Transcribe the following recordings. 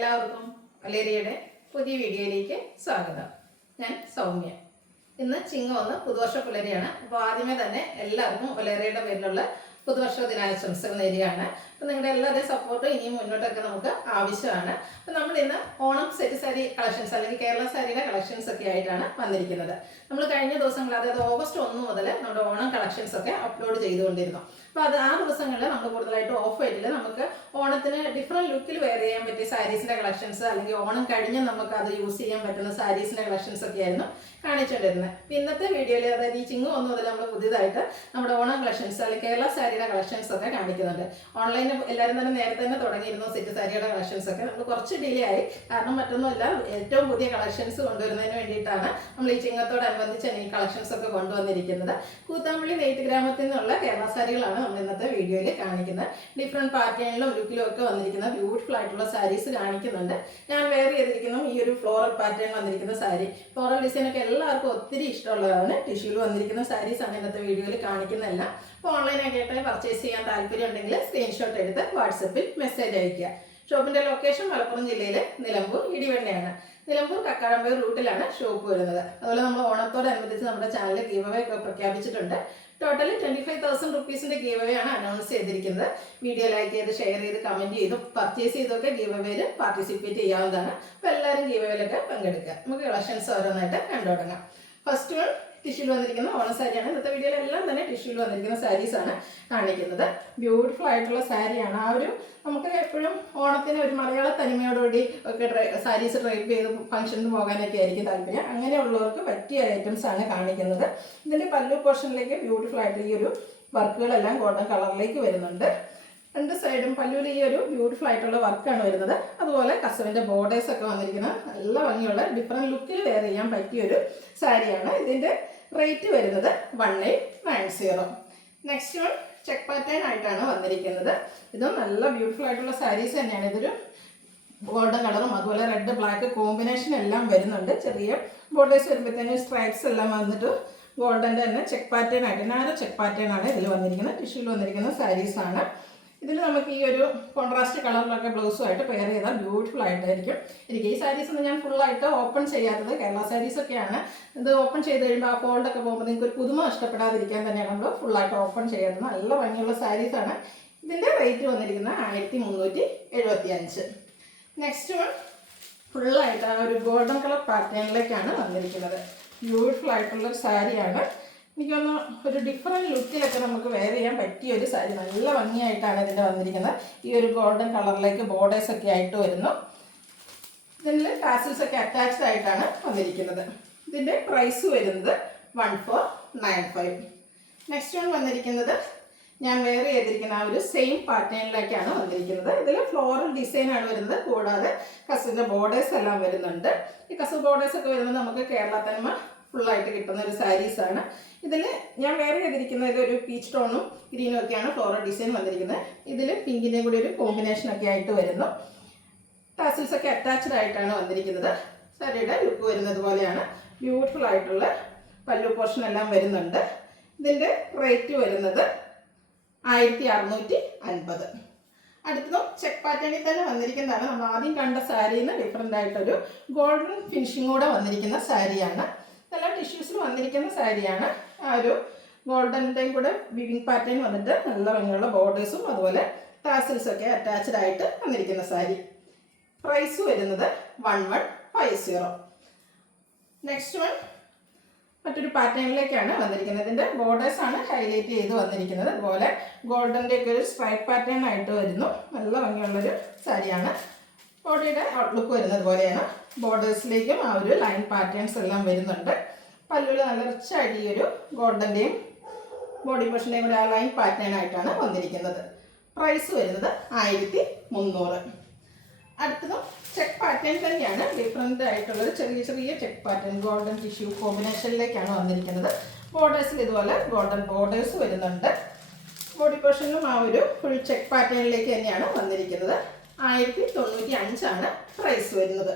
എല്ലാവർക്കും വലേറിയയുടെ പുതിയ വീഡിയോയിലേക്ക് സ്വാഗതം. ഞാൻ സൗമ്യ. ഇന്ന് ചിങ്ങം 1 പുതുവർഷ പുലരിയാണ്. അപ്പോൾ ആദ്യമേ തന്നെ എല്ലാവർക്കും വലേറിയയുടെ പേരിലുള്ള പുതുവർഷ ദിനാശംസകൾ നേരുകയാണ്. അപ്പം നിങ്ങളുടെ എല്ലാവരുടെയും സപ്പോർട്ട് ഇനിയും മുന്നോട്ടൊക്കെ നമുക്ക് ആവശ്യമാണ്. അപ്പം നമ്മൾ ഇന്ന് ഓണം സെറ്റ് സാരി കളക്ഷൻസ് അല്ലെങ്കിൽ കേരള സാരിയുടെ കളക്ഷൻസ് ഒക്കെ ആയിട്ടാണ് വന്നിരിക്കുന്നത്. നമ്മൾ കഴിഞ്ഞ ദിവസങ്ങളിൽ അതായത് ഓഗസ്റ്റ് 1 മുതൽ നമ്മുടെ ഓണം കളക്ഷൻസ് ഒക്കെ അപ്ലോഡ് ചെയ്തുകൊണ്ടിരുന്നു. അപ്പോൾ അത് ആ ദിവസങ്ങളിൽ നമ്മൾ കൂടുതലായിട്ട് ഓഫ് വൈറ്റിൽ നമുക്ക് ഓണത്തിന് ഡിഫറെൻറ്റ് ലുക്കിൽ വെയർ ചെയ്യാൻ പറ്റിയ സാരീസിൻ്റെ കളക്ഷൻസ് അല്ലെങ്കിൽ ഓണം കഴിഞ്ഞ് നമുക്ക് അത് യൂസ് ചെയ്യാൻ പറ്റുന്ന സാരീസിൻ്റെ കളക്ഷൻസ് ഒക്കെ ആയിരുന്നു കാണിച്ചുകൊണ്ടിരുന്നത്. ഇന്നത്തെ വീഡിയോയിൽ അതായത് ഈ ചിങ്ങം 1 മുതൽ നമ്മൾ പുതിയതായിട്ട് നമ്മുടെ ഓണം കളക്ഷൻസ് അല്ലെങ്കിൽ കേരള സാരിയുടെ കളക്ഷൻസ് ഒക്കെ കാണിക്കുന്നുണ്ട്. ഓൺലൈനിൽ എല്ലാവരും തന്നെ നേരത്തെ തന്നെ തുടങ്ങിയിരുന്നു സെറ്റ് സാരിയുടെ കളക്ഷൻസ് ഒക്കെ. നമ്മൾ കുറച്ച് ഡിലേ ആയി, കാരണം മറ്റൊന്നുമല്ല, ഏറ്റവും പുതിയ കളക്ഷൻസ് കൊണ്ടുവരുന്നതിന് വേണ്ടിയിട്ടാണ് നമ്മൾ ഈ ചിങ്ങത്തോടനുബന്ധിച്ച് ഈ കളക്ഷൻസ് ഒക്കെ കൊണ്ടുവന്നിരിക്കുന്നത്. കൂത്താമ്പള്ളി നെയ്ത്ത് ഗ്രാമത്തിൽ നിന്നുള്ള കേരള സാരികളാണ് നമ്മൾ ഇന്നത്തെ വീഡിയോയിൽ കാണിക്കുന്നത്. ഡിഫറെൻറ്റ് പാറ്റേണിലും ലുക്കിലും ഒക്കെ വന്നിരിക്കുന്ന ബ്യൂട്ടിഫുൾ ആയിട്ടുള്ള സാരീസ് കാണിക്കുന്നുണ്ട്. ഞാൻ വെയർ ചെയ്തിരിക്കുന്ന ഈ ഒരു ഫ്ലോറൽ പാറ്റേൺ വന്നിരിക്കുന്ന സാരി, ഫ്ലോറൽ ഡിസൈൻ ഒക്കെ എല്ലാവർക്കും ഒത്തിരി ഇഷ്ടമുള്ളതാണ്. ടിഷ്യൂവിൽ വന്നിരിക്കുന്ന സാരീസാണ് ഇന്നത്തെ വീഡിയോയിൽ കാണിക്കുന്നതല്ല. അപ്പോൾ ഓൺലൈനായിട്ട് പർച്ചേസ് ചെയ്യാൻ താല്പര്യം ഉണ്ടെങ്കിൽ സ്ക്രീൻഷോട്ട് എടുത്ത് വാട്സപ്പിൽ മെസ്സേജ് അയയ്ക്കുക. ഷോപ്പിൻ്റെ ലൊക്കേഷൻ മലപ്പുറം ജില്ലയിലെ നിലമ്പൂർ ഇടിവണ്ണയാണ്. നിലമ്പൂർ കക്കാടംപേർ റൂട്ടിലാണ് ഷോപ്പ് വരുന്നത്. അതുപോലെ നമ്മൾ ഓണത്തോടനുബന്ധിച്ച് നമ്മുടെ ചാനലിൽ ഗീവ് അവേ ഒക്കെ പ്രഖ്യാപിച്ചിട്ടുണ്ട്. ടോട്ടലി 25,000 റുപ്പീസിൻ്റെ ഗീവ് അവേ ആണ് അനൗൺസ് ചെയ്തിരിക്കുന്നത്. വീഡിയോ ലൈക്ക് ചെയ്ത് ഷെയർ ചെയ്ത് കമൻറ്റ് ചെയ്തും പർച്ചേസ് ചെയ്തൊക്കെ ഗീവ് അവേയിൽ പാർട്ടിസിപ്പേറ്റ് ചെയ്യാവുന്നതാണ്. അപ്പോൾ എല്ലാവരും ഗീവ് അവേയിലൊക്കെ പങ്കെടുക്കുക. നമുക്ക് കളക്ഷൻസ് ഓരോന്നായിട്ട് കണ്ടു തുടങ്ങാം. ഫസ്റ്റ് വൺ ടിഷ്യൂവിൽ വന്നിരിക്കുന്ന ഓണം സാരിയാണ്. ഇന്നത്തെ വീഡിയോയിലെല്ലാം തന്നെ ടിഷ്യൂവിൽ വന്നിരിക്കുന്ന സാരീസാണ് കാണിക്കുന്നത്. ബ്യൂട്ടിഫുൾ ആയിട്ടുള്ള സാരിയാണ്. ആ ഒരു നമുക്ക് എപ്പോഴും ഓണത്തിന് ഒരു മലയാള തനിമയോടുകൂടി ഒക്കെ സാരീസ് ഡ്രൈപ്പ് ചെയ്ത് ഫംഗ്ഷന് പോകാനൊക്കെ ആയിരിക്കും താല്പര്യം. അങ്ങനെയുള്ളവർക്ക് പറ്റിയ ഐറ്റംസ് ആണ് കാണിക്കുന്നത്. ഇതിൻ്റെ പല്ലു പോർഷനിലേക്ക് ബ്യൂട്ടിഫുൾ ആയിട്ട് ഈ ഒരു വർക്കുകളെല്ലാം ഗോൾഡൻ കളറിലേക്ക് വരുന്നുണ്ട്. രണ്ട് സൈഡും പല്ലുവിൽ ഈ ഒരു ബ്യൂട്ടിഫുൾ ആയിട്ടുള്ള വർക്കാണ് വരുന്നത്. അതുപോലെ കസവിൻ്റെ ബോർഡേഴ്സ് ഒക്കെ വന്നിരിക്കുന്ന നല്ല ഭംഗിയുള്ള ഡിഫറെൻറ്റ് ലുക്കിൽ വെയർ ചെയ്യാൻ പറ്റിയൊരു സാരിയാണ്. ഇതിൻ്റെ റേറ്റ് വരുന്നത് 1890. നെക്സ്റ്റ് വൺ ചെക്ക് പാറ്റേൺ ആയിട്ടാണ് വന്നിരിക്കുന്നത്. ഇതും നല്ല ബ്യൂട്ടിഫുൾ ആയിട്ടുള്ള സാരീസ് തന്നെയാണ്. ഇതൊരു ഗോൾഡൻ കളറും അതുപോലെ റെഡ് ബ്ലാക്ക് കോമ്പിനേഷൻ എല്ലാം വരുന്നുണ്ട്. ചെറിയ ബോർഡേഴ്സ് വരുമ്പോഴത്തേനും സ്ട്രൈപ്സ് എല്ലാം വന്നിട്ട് ഗോൾഡൻ്റെ തന്നെ ചെക്ക് പാറ്റേൺ ആയിട്ട് നാരോ ചെക്ക് പാറ്റേൺ ആണ് ഇതിൽ വന്നിരിക്കുന്നത്. ടിഷ്യൂവിൽ വന്നിരിക്കുന്ന സാരീസാണ്. ഇതിൽ നമുക്ക് ഈ ഒരു കോൺട്രാസ്റ്റ് കളറിലൊക്കെ ബ്ലൗസുമായിട്ട് പെയർ ചെയ്താൽ ബ്യൂട്ടിഫുൾ ആയിട്ടായിരിക്കും. എനിക്ക് ഈ സാരീസ് ഒന്നും ഞാൻ ഫുള്ളായിട്ട് ഓപ്പൺ ചെയ്യാത്തത്. കേരള സാരീസൊക്കെയാണ്. ഇത് ഓപ്പൺ ചെയ്ത് കഴിയുമ്പോൾ ആ ഫോൾഡൊക്കെ പോകുമ്പോൾ നിങ്ങൾക്ക് ഒരു പുതുമ നഷ്ടപ്പെടാതിരിക്കാൻ തന്നെയാണ് നമ്മൾ ഫുള്ളായിട്ട് ഓപ്പൺ ചെയ്യാത്തത്. നല്ല ഭംഗിയുള്ള സാരീസാണ്. ഇതിൻ്റെ റേറ്റ് വന്നിരിക്കുന്നത് 1375. നെക്സ്റ്റ് വൺ ഫുള്ളായിട്ട് ആ ഒരു ഗോൾഡൻ കളർ പാറ്റേണിലേക്കാണ് വന്നിരിക്കുന്നത്. ബ്യൂട്ടിഫുൾ ആയിട്ടുള്ളൊരു സാരിയാണ്. എനിക്കൊന്ന് ഒരു ഡിഫറെൻറ്റ് ലുക്കിലൊക്കെ നമുക്ക് വെയർ ചെയ്യാൻ പറ്റിയ ഒരു സാരി. നല്ല ഭംഗിയായിട്ടാണ് ഇതിൻ്റെ വന്നിരിക്കുന്നത്. ഈ ഒരു ഗോൾഡൻ കളറിലേക്ക് ബോർഡേഴ്സ് ഒക്കെ ആയിട്ട് വരുന്നു. ഇതിൽ ടാസിൽസ് ഒക്കെ അറ്റാച്ച്ഡ് ആയിട്ടാണ് വന്നിരിക്കുന്നത്. ഇതിൻ്റെ പ്രൈസ് വരുന്നത് 1495. നെക്സ്റ്റ് വൺ വന്നിരിക്കുന്നത് ഞാൻ വെയർ ചെയ്തിരിക്കുന്ന ആ ഒരു സെയിം പാറ്റേണിലേക്കാണ് വന്നിരിക്കുന്നത്. ഇതിൽ ഫ്ലോറൽ ഡിസൈനാണ് വരുന്നത്. കൂടാതെ കസിൻ്റെ ബോർഡേഴ്സ് എല്ലാം വരുന്നുണ്ട്. ഈ കസു ബോർഡേഴ്സ് ഒക്കെ വരുന്നത് നമുക്ക് കേരള തനിമ ഫുള്ളായിട്ട് കിട്ടുന്ന ഒരു സാരീസാണ്. ഇതിൽ ഞാൻ വെയർ ചെയ്തിരിക്കുന്നത് ഒരു പീച്ച് ടോണും ഗ്രീനും ഒക്കെയാണ് ഫ്ലോറൽ ഡിസൈൻ വന്നിരിക്കുന്നത്. ഇതിൽ പിങ്കിൻ്റെയും കൂടി ഒരു കോമ്പിനേഷനൊക്കെ ആയിട്ട് വരുന്നു. ടാസിൽസ് ഒക്കെ അറ്റാച്ച്ഡ് ആയിട്ടാണ് വന്നിരിക്കുന്നത്. സാരിയുടെ ലുക്ക് വരുന്നത് പോലെയാണ്. ബ്യൂട്ടിഫുൾ ആയിട്ടുള്ള പല്ലു പോർഷൻ എല്ലാം വരുന്നുണ്ട്. ഇതിൻ്റെ റേറ്റ് വരുന്നത് 1650. അടുത്തതും ചെക്ക് പാറ്റേണിൽ തന്നെ വന്നിരിക്കുന്നതാണ്. നമ്മൾ ആദ്യം കണ്ട സാരിയിൽ നിന്ന് ഡിഫറെൻ്റ് ആയിട്ടൊരു ഗോൾഡൻ ഫിനിഷിങ്ങോടെ വന്നിരിക്കുന്ന സാരിയാണ്. നല്ല ടിഷ്യൂസിൽ വന്നിരിക്കുന്ന സാരിയാണ്. ആ ഒരു ഗോൾഡൻ്റെയും കൂടെ വിവിങ് പാറ്റേൺ വന്നിട്ട് നല്ല ഭംഗിയുള്ള ബോർഡേഴ്സും അതുപോലെ ടാസിൽസൊക്കെ അറ്റാച്ച്ഡ് ആയിട്ട് വന്നിരിക്കുന്ന സാരി. പ്രൈസ് വരുന്നത് 1150. നെക്സ്റ്റ് വൺ മറ്റൊരു പാറ്റേണിലേക്കാണ് വന്നിരിക്കുന്നത്. ഇതിൻ്റെ ബോർഡേഴ്സാണ് ഹൈലൈറ്റ് ചെയ്ത് വന്നിരിക്കുന്നത്. അതുപോലെ ഗോൾഡൻ്റെ ഒക്കെ ഒരു സ്ട്രൈപ്പ് പാറ്റേൺ ആയിട്ട് വരുന്നു. നല്ല ഭംഗിയുള്ളൊരു സാരിയാണ്. ബോഡിയുടെ ഔട്ട്ലുക്ക് വരുന്നത് പോലെയാണ്. ബോർഡേഴ്സിലേക്കും ആ ഒരു ലൈൻ പാറ്റേൺസ് എല്ലാം വരുന്നുണ്ട്. പല്ലുകൾ നല്ല റിച്ചായിട്ട് ഈ ഒരു ഗോൾഡൻ്റെയും ബോഡി പോർഷൻ്റെയും കൂടെ ആ ലൈൻ പാറ്റേൺ ആയിട്ടാണ് വന്നിരിക്കുന്നത്. പ്രൈസ് വരുന്നത് 1300. അടുത്തതും ചെക്ക് പാറ്റേൺ തന്നെയാണ്. ഡിഫറെൻ്റ് ആയിട്ടുള്ളൊരു ചെറിയ ചെറിയ ചെക്ക് പാറ്റേൺ ഗോൾഡൻ ടിഷ്യൂ കോമ്പിനേഷനിലേക്കാണ് വന്നിരിക്കുന്നത്. ബോർഡേഴ്സിൽ ഇതുപോലെ ഗോൾഡൻ ബോർഡേഴ്സ് വരുന്നുണ്ട്. ബോഡി പോർഷനിലും ആ ഒരു ഫുൾ ചെക്ക് പാറ്റേണിലേക്ക് തന്നെയാണ് വന്നിരിക്കുന്നത്. 1095 പ്രൈസ് വരുന്നത്.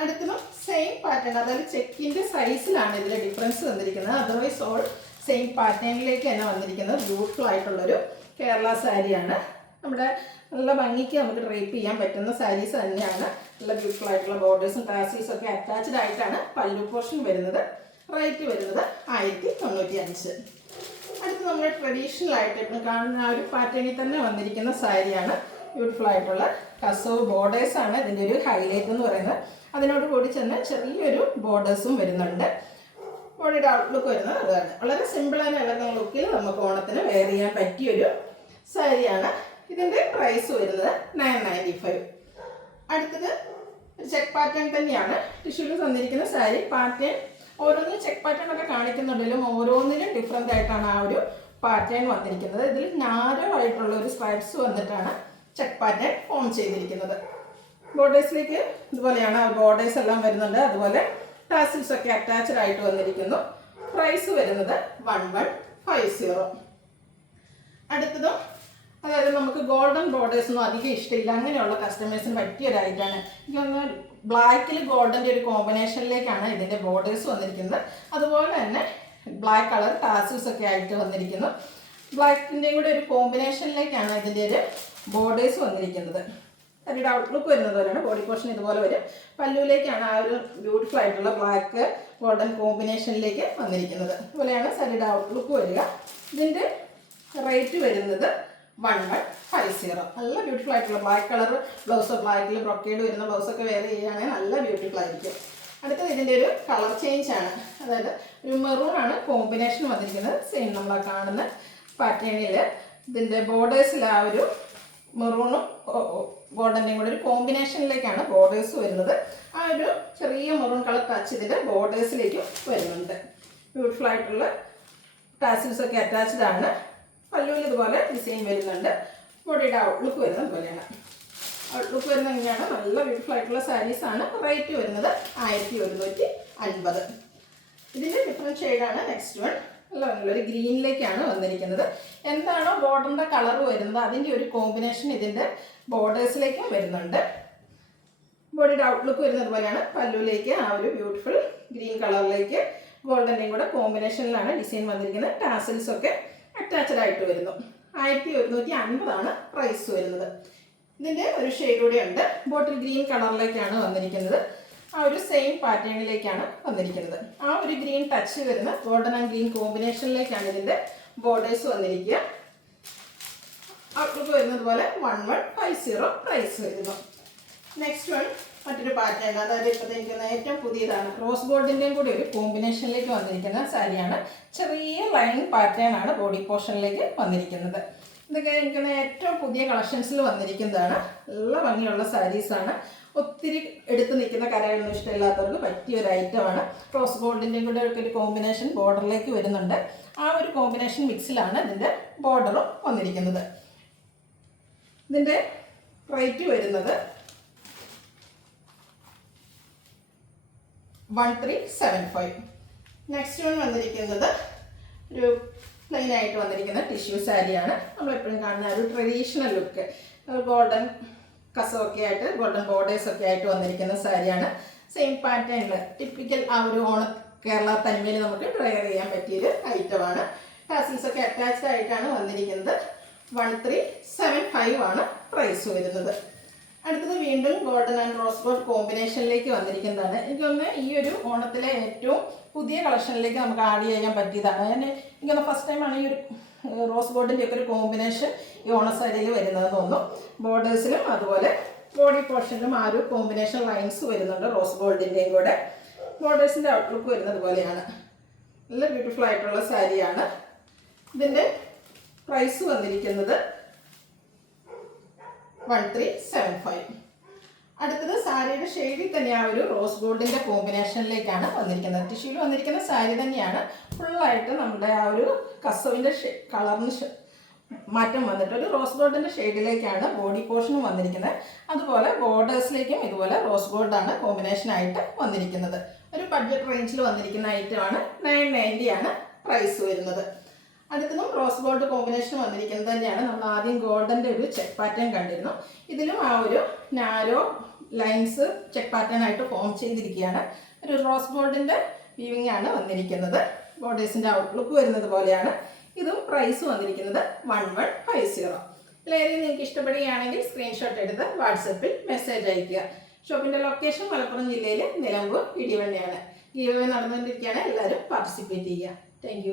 അടുത്തതും സെയിം പാറ്റേൺ, അതായത് ചെക്കിൻ്റെ സൈസിലാണ് ഇതിൽ ഡിഫറൻസ് വന്നിരിക്കുന്നത്. അതർവൈസ് ഓൾ സെയിം പാറ്റേണിലേക്ക് തന്നെ വന്നിരിക്കുന്നത്. ബ്യൂട്ടിഫുൾ ആയിട്ടുള്ളൊരു കേരള സാരിയാണ്. നമ്മുടെ നല്ല ഭംഗിക്ക് നമുക്ക് ഡ്രേപ്പ് ചെയ്യാൻ പറ്റുന്ന സാരീസ് തന്നെയാണ്. നല്ല ബ്യൂട്ടിഫുൾ ആയിട്ടുള്ള ബോർഡേഴ്സും ടാസിൽസും ഒക്കെ അറ്റാച്ച്ഡ് ആയിട്ടാണ് പല്ലു പോർഷൻ വരുന്നത്. റേറ്റ് വരുന്നത് 1095. അടുത്ത് നമ്മൾ ട്രഡീഷണൽ ആയിട്ട് ഇപ്പം കാണുന്ന ആ ഒരു പാറ്റേണിൽ തന്നെ വന്നിരിക്കുന്ന സാരിയാണ്. ബ്യൂട്ടിഫുൾ ആയിട്ടുള്ള കസവ് ബോർഡേഴ്സ് ആണ് ഇതിൻ്റെ ഒരു ഹൈലൈറ്റ് എന്ന് പറയുന്നത്. അതിനോട് കൂടി തന്നെ ചെറിയൊരു ബോർഡേഴ്സും വരുന്നുണ്ട്. ബോഡിയുടെ ഔട്ട്ലുക്ക് വരുന്നത് അതാണ്. വളരെ സിമ്പിൾ ആൻഡ് എലഗന്റ് ലുക്കിൽ നമുക്ക് ഓണത്തിന് വെയർ ചെയ്യാൻ പറ്റിയൊരു സാരിയാണ്. ഇതിൻ്റെ പ്രൈസ് വരുന്നത് 995. അടുത്തത് ചെക്ക് പാറ്റേൺ തന്നെയാണ്. ടിഷ്യൂല് തന്നിരിക്കുന്ന സാരി പാറ്റേൺ ഓരോന്നിനും ചെക്ക് പാറ്റേൺ ഒക്കെ കാണിക്കുന്നുണ്ടെങ്കിലും ഓരോന്നിനും ഡിഫറെൻ്റ് ആയിട്ടാണ് ആ ഒരു പാറ്റേൺ വന്നിരിക്കുന്നത്. ഇതിൽ നാരോ ആയിട്ടുള്ള ഒരു സ്ട്രൈപ്സ് വന്നിട്ടാണ് ചെക്ക് പാറ്റേൺ ഫോം ചെയ്തിരിക്കുന്നത്. ബോർഡേഴ്സിലേക്ക് ഇതുപോലെയാണ് ബോർഡേഴ്സ് എല്ലാം വരുന്നുണ്ട്. അതുപോലെ ടാസിൽസ് ഒക്കെ അറ്റാച്ച്ഡ് ആയിട്ട് വന്നിരിക്കുന്നു. പ്രൈസ് വരുന്നത് 1150. അടുത്തതും അതായത് നമുക്ക് ഗോൾഡൻ ബോർഡേഴ്സ് ഒന്നും അധികം ഇഷ്ടമില്ല, അങ്ങനെയുള്ള കസ്റ്റമേഴ്സിന് പറ്റിയൊരായിട്ടാണ്. എനിക്കൊന്ന് ബ്ലാക്കിൽ ഗോൾഡൻ്റെ ഒരു കോമ്പിനേഷനിലേക്കാണ് ഇതിൻ്റെ ബോർഡേഴ്സ് വന്നിരിക്കുന്നത്. അതുപോലെ തന്നെ ബ്ലാക്ക് കളർ ടാസിൽസ് ഒക്കെ ആയിട്ട് വന്നിരിക്കുന്നു. ബ്ലാക്കിൻ്റെയും കൂടെ ഒരു കോമ്പിനേഷനിലേക്കാണ് ഇതിൻ്റെ ഒരു ബോർഡേഴ്സ് വന്നിരിക്കുന്നത്. അതിൻ്റെ ഔട്ട്ലുക്ക് വരുന്നത് പോലെയാണ്. ബോഡി പോർഷൻ ഇതുപോലെ വരും. പല്ലുവിലേക്കാണ് ആ ഒരു ബ്യൂട്ടിഫുൾ ആയിട്ടുള്ള ബ്ലാക്ക് ഗോൾഡൻ കോമ്പിനേഷനിലേക്ക് വന്നിരിക്കുന്നത്. അതുപോലെയാണ് സാരിയുടെ ഔട്ട്ലുക്ക് വരിക. ഇതിൻ്റെ റേറ്റ് വരുന്നത് 1150. നല്ല ബ്യൂട്ടിഫുൾ ആയിട്ടുള്ള ബ്ലാക്ക് കളർ ബ്ലൗസ്, ബ്ലാക്കിൽ ബ്രൊക്കേഡ് വരുന്ന ബ്ലൗസൊക്കെ വെയർ ചെയ്യുകയാണെങ്കിൽ നല്ല ബ്യൂട്ടിഫുൾ ആയിരിക്കും. അടുത്തത് ഇതിൻ്റെ ഒരു കളർ ചേഞ്ച് ആണ്. അതായത് ഒരു മെറൂൺ ആണ് കോമ്പിനേഷൻ വന്നിരിക്കുന്നത്. സെയിം നമ്മൾ ആ കാണുന്ന പാറ്റേണിൽ ഇതിൻ്റെ ബോർഡേഴ്സിൽ ആ ഒരു മെറൂണും ഗോൾഡൻ്റെയും കൂടെ ഒരു കോമ്പിനേഷനിലേക്കാണ് ബോർഡേഴ്സ് വരുന്നത്. ആ ഒരു ചെറിയ മെറൂൺ കളർ ടച്ച് ഇതിൻ്റെ ബോർഡേഴ്സിലേക്കും വരുന്നുണ്ട്. ബ്യൂട്ടിഫുൾ ആയിട്ടുള്ള ടാസിൽസ് ഒക്കെ അറ്റാച്ച്ഡ് ആണ്. പല്ലുവിൽ ഇതുപോലെ ഡിസൈൻ വരുന്നുണ്ട്. ബോഡിയുടെ ഔട്ട്ലുക്ക് വരുന്നത് പോലെയാണ്. ഔട്ട്ലുക്ക് വരുന്നത് ഇങ്ങനെയാണ്. നല്ല ബ്യൂട്ടിഫുൾ ആയിട്ടുള്ള സാരീസാണ്. റേറ്റ് വരുന്നത് 1150. ഇതിൻ്റെ ഡിഫറെൻറ്റ് ഷെയ്ഡാണ് നെക്സ്റ്റ് വൺ. നല്ലൊരു ഗ്രീനിലേക്കാണ് വന്നിരിക്കുന്നത്. എന്താണോ ബോർഡറിൻ്റെ കളർ വരുന്നത് അതിൻ്റെ ഒരു കോമ്പിനേഷൻ ഇതിൻ്റെ ബോർഡേഴ്സിലേക്കും വരുന്നുണ്ട്. ബോഡിയുടെ ഔട്ട്ലുക്ക് വരുന്നത് പോലെയാണ്. പല്ലുവിലേക്ക് ആ ഒരു ബ്യൂട്ടിഫുൾ ഗ്രീൻ കളറിലേക്ക് ഗോൾഡൻ്റെയും കൂടെ കോമ്പിനേഷനിലാണ് ഡിസൈൻ വന്നിരിക്കുന്നത്. ടാസിൽസ് ഒക്കെ അറ്റാച്ച്ഡ് ആയിട്ട് വരുന്നു. 1150 പ്രൈസ് വരുന്നത്. ഇതിൻ്റെ ഒരു ഷെയ്ഡ് കൂടെ ഉണ്ട്. ബോട്ടിൽ ഗ്രീൻ കളറിലേക്കാണ് വന്നിരിക്കുന്നത്. ആ ഒരു സെയിം പാറ്റേണിലേക്കാണ് വന്നിരിക്കുന്നത്. ആ ഒരു ഗ്രീൻ ടച്ച് വരുന്ന ഗോൾഡൻ ആൻഡ് ഗ്രീൻ കോമ്പിനേഷനിലേക്കാണ് ഇതിൻ്റെ ബോർഡേഴ്സ് വന്നിരിക്കുക. ഔട്ട്ലുക്ക് വരുന്നത് പോലെ 1150 പ്രൈസ് വരുന്നു. നെക്സ്റ്റ് വൺ മറ്റൊരു പാറ്റേൺ, അതായത് ഇപ്പോഴത്തെ എനിക്ക് ഏറ്റവും പുതിയതാണ്. റോസ് ഗോൾഡിൻ്റെയും കൂടി ഒരു കോമ്പിനേഷനിലേക്ക് വന്നിരിക്കുന്ന സാരിയാണ്. ചെറിയ ലൈൻ പാറ്റേൺ ആണ് ബോഡി പോർഷനിലേക്ക് വന്നിരിക്കുന്നത്. ഇതൊക്കെ എനിക്ക് ഏറ്റവും പുതിയ കളക്ഷൻസിൽ വന്നിരിക്കുന്നതാണ്. നല്ല ഭംഗിയുള്ള സാരീസാണ്. ഒത്തിരി എടുത്ത് നിൽക്കുന്ന കരകളൊന്നും ഇഷ്ടമില്ലാത്തവർക്ക് പറ്റിയ ഒരു ഐറ്റമാണ്. റോസ് ഗോൾഡിൻ്റെയും കൂടെ ഒക്കെ ഒരു കോമ്പിനേഷൻ ബോർഡറിലേക്ക് വരുന്നുണ്ട്. ആ ഒരു കോമ്പിനേഷൻ മിക്സിലാണ് ഇതിൻ്റെ ബോർഡറും വന്നിരിക്കുന്നത്. ഇതിൻ്റെ റേറ്റ് വരുന്നത് 1375. നെക്സ്റ്റ് വൺ വന്നിരിക്കുന്നത് ഒരു പ്ലെയിൻ ആയിട്ട് വന്നിരിക്കുന്ന ടിഷ്യൂ സാരിയാണ്. നമ്മളെപ്പോഴും കാണുന്ന ഒരു ട്രഡീഷണൽ ലുക്ക്, ഗോൾഡൻ കസവൊക്കെ ആയിട്ട് ഗോൾഡൻ ബോർഡേഴ്സൊക്കെ ആയിട്ട് വന്നിരിക്കുന്ന സാരിയാണ്. സെയിം പാറ്റേണിൽ ടിപ്പിക്കൽ ആ ഒരു കേരള തനിമയിൽ നമുക്ക് ഡ്രയർ ചെയ്യാൻ പറ്റിയൊരു ഐറ്റമാണ്. ടാസിൽസ് ഒക്കെ അറ്റാച്ച്ഡ് ആയിട്ടാണ് വന്നിരിക്കുന്നത്. 1375 പ്രൈസ് വരുന്നത്. അടുത്തത് വീണ്ടും ഗോൾഡൻ ആൻഡ് റോസ് ഗോൾഡ് കോമ്പിനേഷനിലേക്ക് വന്നിരിക്കുന്നതാണ്. എനിക്ക് തോന്നുന്നത് ഈ ഒരു ഓണത്തിലെ ഏറ്റവും പുതിയ കളക്ഷനിലേക്ക് നമുക്ക് ആഡ് ചെയ്യാൻ പറ്റിയതാണ്. എനിക്കൊന്ന് ഫസ്റ്റ് ടൈമാണ് ഈ ഒരു റോസ് ഗോൾഡിൻ്റെ ഒക്കെ ഒരു കോമ്പിനേഷൻ ഈ ഓണസാരിയിൽ വരുന്നതെന്ന് തോന്നുന്നു. ബോർഡേഴ്സിലും അതുപോലെ ബോഡി പോർഷനിലും ആ ഒരു കോമ്പിനേഷൻ ലൈൻസ് വരുന്നുണ്ട് റോസ് ഗോൾഡിൻ്റെയും കൂടെ. ബോർഡേഴ്സിൻ്റെ ഔട്ട്ലുക്ക് വരുന്നത് പോലെയാണ്. നല്ല ബ്യൂട്ടിഫുൾ ആയിട്ടുള്ള സാരിയാണ്. ഇതിൻ്റെ പ്രൈസ് വന്നിരിക്കുന്നത് 1375. അടുത്തത് സാരിയുടെ ഷെയ്ഡിൽ തന്നെ ആ ഒരു റോസ് ഗോൾഡിൻ്റെ കോമ്പിനേഷനിലേക്കാണ് വന്നിരിക്കുന്നത്. ടിഷ്യൂവിൽ വന്നിരിക്കുന്ന സാരി തന്നെയാണ്. ഫുള്ളായിട്ട് നമ്മുടെ ആ ഒരു കസവിൻ്റെ കളറിന് മാറ്റം വന്നിട്ട് ഒരു റോസ് ഗോൾഡിൻ്റെ ഷെയ്ഡിലേക്കാണ് ബോഡി പോർഷനും വന്നിരിക്കുന്നത്. അതുപോലെ ബോർഡേഴ്സിലേക്കും ഇതുപോലെ റോസ് ഗോൾഡാണ് കോമ്പിനേഷനായിട്ട് വന്നിരിക്കുന്നത്. ഒരു ബഡ്ജറ്റ് റേഞ്ചിൽ വന്നിരിക്കുന്ന ഐറ്റമാണ്. 990 പ്രൈസ് വരുന്നത്. അടുത്തതും റോസ് ഗോൾഡ് കോമ്പിനേഷൻ വന്നിരിക്കുന്നത് തന്നെയാണ്. നമ്മൾ ആദ്യം ഗോൾഡൻ്റെ ഒരു ചെക്ക് പാറ്റേൺ കണ്ടിരുന്നു. ഇതിലും ആ ഒരു നാരോ ലൈൻസ് ചെക്ക് പാറ്റേൺ ആയിട്ട് ഫോം ചെയ്തിരിക്കുകയാണ്. ഒരു റോസ് ഗോൾഡിൻ്റെ വീവിംഗ് ആണ് വന്നിരിക്കുന്നത്. ബോർഡേഴ്സിൻ്റെ ഔട്ട്ലുക്ക് വരുന്നത് പോലെയാണ്. ഇതും പ്രൈസ് വന്നിരിക്കുന്നത് 1150. ഇതിലേതെങ്കിലും നിങ്ങൾക്ക് ഇഷ്ടപ്പെടുകയാണെങ്കിൽ സ്ക്രീൻഷോട്ട് എടുത്ത് വാട്സപ്പിൽ മെസ്സേജ് അയയ്ക്കുക. ഷോപ്പിൻ്റെ ലൊക്കേഷൻ മലപ്പുറം ജില്ലയിൽ നിലമ്പൂർ ഇടിവണ്ണയാണ്. ഗീവ് അവേ നടന്നുകൊണ്ടിരിക്കുകയാണ്. എല്ലാവരും പാർട്ടിസിപ്പേറ്റ് ചെയ്യുക. താങ്ക്